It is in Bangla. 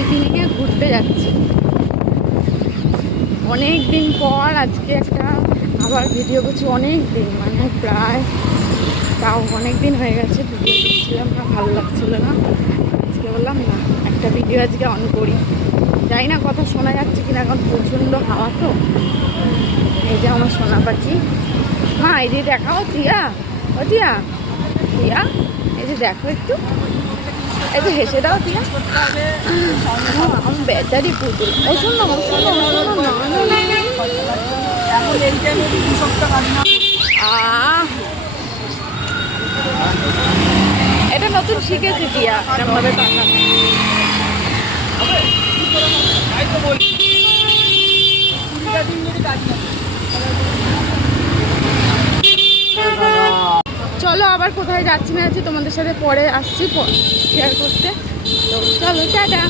ইভিনিংয়ে ঘুরতে যাচ্ছি। অনেক দিন পর আজকে একটা আবার ভিডিও করছি। অনেক দিন মানে প্রায় তাও অনেক দিন হয়ে গেছে ভিডিও করছিলাম না, ভালো লাগছিল না। আজকে বললাম না, একটা ভিডিও আজকে অন করি। জানি না কথা শোনা যাচ্ছে কিনা, এখন প্রচণ্ড হাওয়া তো। এই যে আমার সোনা পাখি। মা এই যে দেখাও টিয়া, ও টিয়া, টিয়া এই যে দেখো একটু, এই যে হেসে দাও টিয়া। আমার বেচারি পুতুল। ও শোনো ও শোনো ও শোনো এটা নতুন শিখেছি টিয়া এরকম ভাবে তাকানো। চলো আবার কোথায় যাচ্ছি না যাচ্ছি তোমাদের সাথে পরে আসছি শেয়ার করতে। তো চলো টাটা।